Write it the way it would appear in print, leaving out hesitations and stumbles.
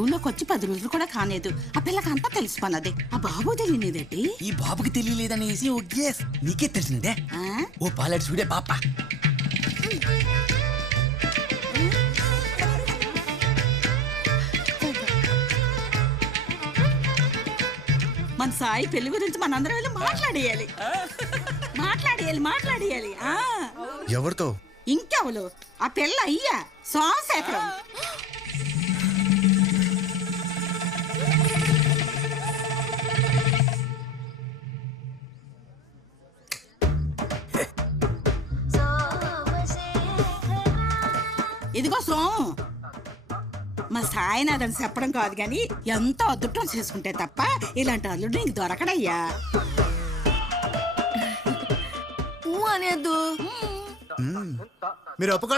ఊళ్ళోకి వచ్చి 10 రోజులు కూడా కాలేదు. ఆ పిల్లకి అంతా తెలిసిపోన్నది. ఆ బాబు తెలియనిదేటి? ఈ బాబుకి తెలియలేదనేసి ఓ గేస్ నీకే తెలిసిందే. ఓ పాలెట్ చూడే పాప. మన సాయి పెళ్లి గురించి మనందరం వెళ్ళి మాట్లాడేయాలి. మాట్లాడేయాలి. ఎవరితో? ఇంకెవరు? ఆ పిల్ల అయ్యా సోమశేఖరం. ఇదిగో సోము, మా సాయినాథని చెప్పడం కాదు గాని ఎంతో అదృష్టం చేసుకుంటే తప్ప ఇలాంటి అల్లుడు నీకు దొరకడయ్యా. అనేద్దు మీరు ఒప్పుకో.